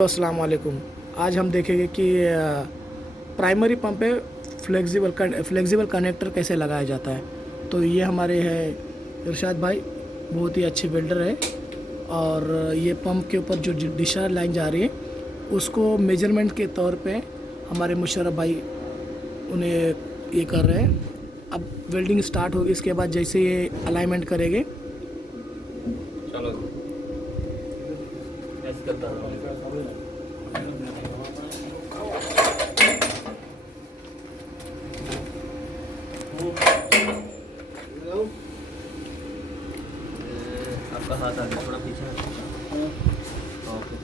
अस्सलाम वालेकुम। आज हम देखेंगे कि प्राइमरी पंप पे फ्लेक्सिबल कनेक्टर कैसे लगाया जाता है। तो ये हमारे हैं इरशाद भाई, बहुत ही अच्छे बिल्डर है। और ये पंप के ऊपर जो डिस्चार्ज लाइन जा रही है उसको मेजरमेंट के तौर पे हमारे मुशर्रफ भाई उन्हें ये कर रहे हैं। अब वेल्डिंग स्टार्ट होगी, इसके बाद जैसे ये अलाइनमेंट करेंगे। चलो ऐसे करता हूँ। आपका हाथ आगे थोड़ा पीछे ओके।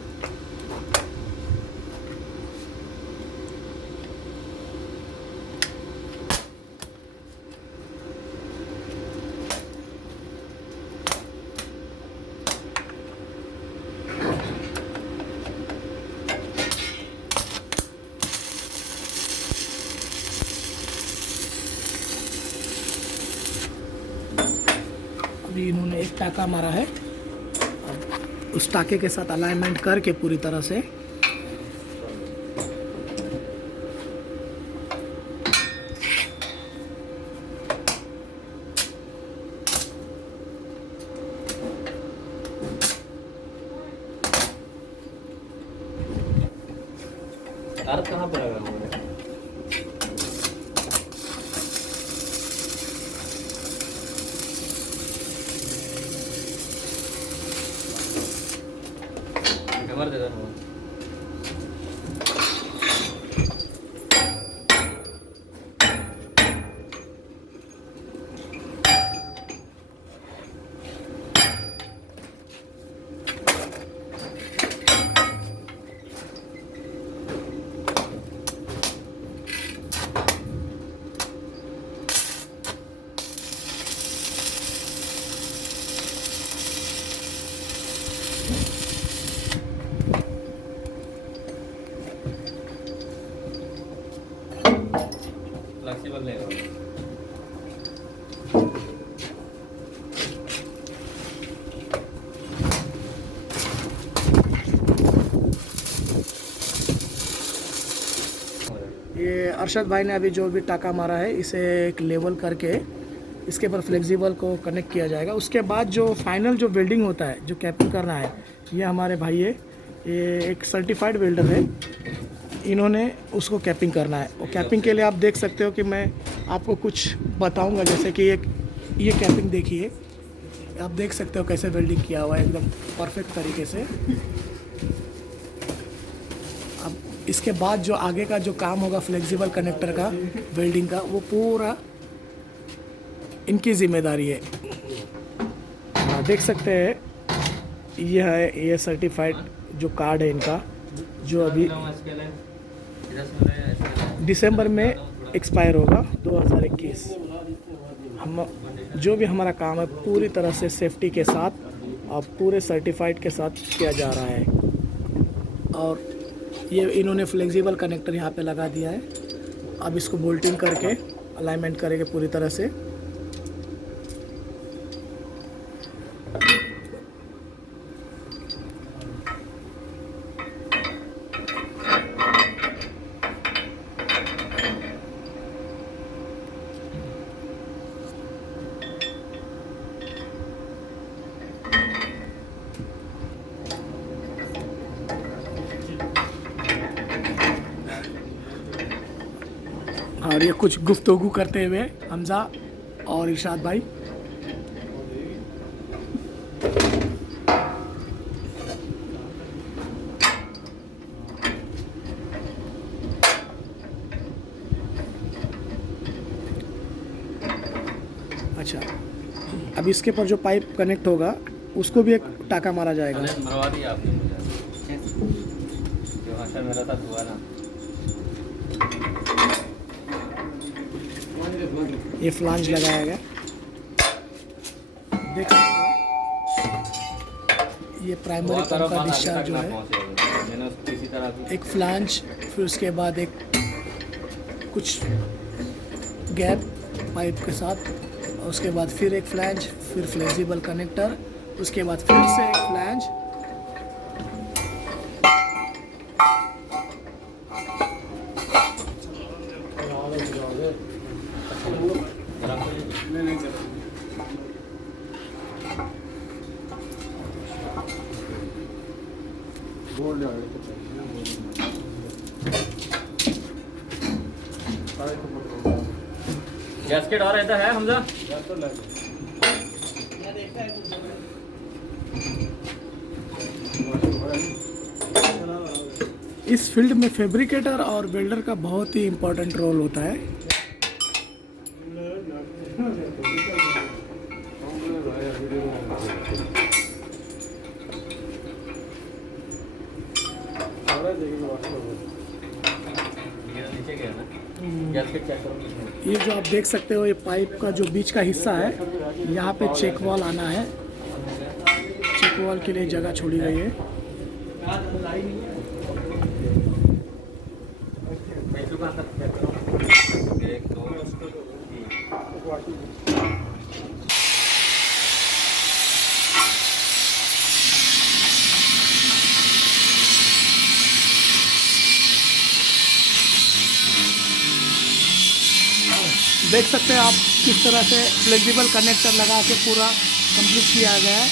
अभी इन्होंने एक टाका मारा है, अब उस टाके के साथ अलाइनमेंट करके पूरी तरह से अर्थ कहाँ पे लगा हुआ है? कमर दे दो। फ्लेक्सिबल नहीं होगा। ये अरशद भाई ने अभी जो भी टाका मारा है इसे एक लेवल करके इसके ऊपर फ्लेक्सिबल को कनेक्ट किया जाएगा। उसके बाद जो फाइनल जो वेल्डिंग होता है, जो कैपिंग करना है, ये हमारे भाई है, ये एक सर्टिफाइड वेल्डर है, इन्होंने उसको कैपिंग करना है। और कैपिंग के लिए आप देख सकते हो कि मैं आपको कुछ बताऊंगा, जैसे कि ये कैपिंग देखिए, आप देख सकते हो कैसे वेल्डिंग किया हुआ है एकदम परफेक्ट तरीके से। अब इसके बाद जो आगे का जो काम होगा फ्लेक्सिबल कनेक्टर का वेल्डिंग का, वो पूरा इनकी ज़िम्मेदारी है। देख सकते हैं ये है, ये सर्टिफाइड जो कार्ड है इनका, जो अभी दिसंबर में एक्सपायर होगा 2021। हम जो भी हमारा काम है पूरी तरह से सेफ्टी के साथ और पूरे सर्टिफाइड के साथ किया जा रहा है। और ये इन्होंने फ्लेक्सिबल कनेक्टर यहाँ पे लगा दिया है। अब इसको बोल्टिंग करके अलाइनमेंट करेंगे पूरी तरह से। और ये कुछ गुफ्तगू करते हुए हमजा और इरशाद भाई। अच्छा, अब इसके पर जो पाइप कनेक्ट होगा उसको भी एक टाका मारा जाएगा। मरवा दिया आपने मुझे, जो आशा मेरा था हुआ ना। ये फ्लांज लगाया गया, देख सकते हैं। ये प्राइमरी पंप का डिस्चार्ज जो है, एक फ्लांज, फिर उसके बाद एक कुछ गैप पाइप के साथ, और उसके बाद फिर एक फ्लैंज, फिर फ्लेक्सिबल कनेक्टर, उसके बाद फिर से एक फ्लैंज, गैसकेट और रहता है हमजा। इस फील्ड में फैब्रिकेटर और वेल्डर का बहुत ही इम्पोर्टेंट रोल होता है। नीचे गया ना, गैसकेट चेक करो कितने। ये जो आप देख सकते हो, ये पाइप का जो बीच का हिस्सा है, यहाँ पे चेक वॉल आना है। चेक वॉल के लिए जगह छोड़ी गई है। एक दो देख सकते हैं आप किस तरह से फ्लेक्सिबल कनेक्टर लगा के पूरा कंप्लीट किया गया है।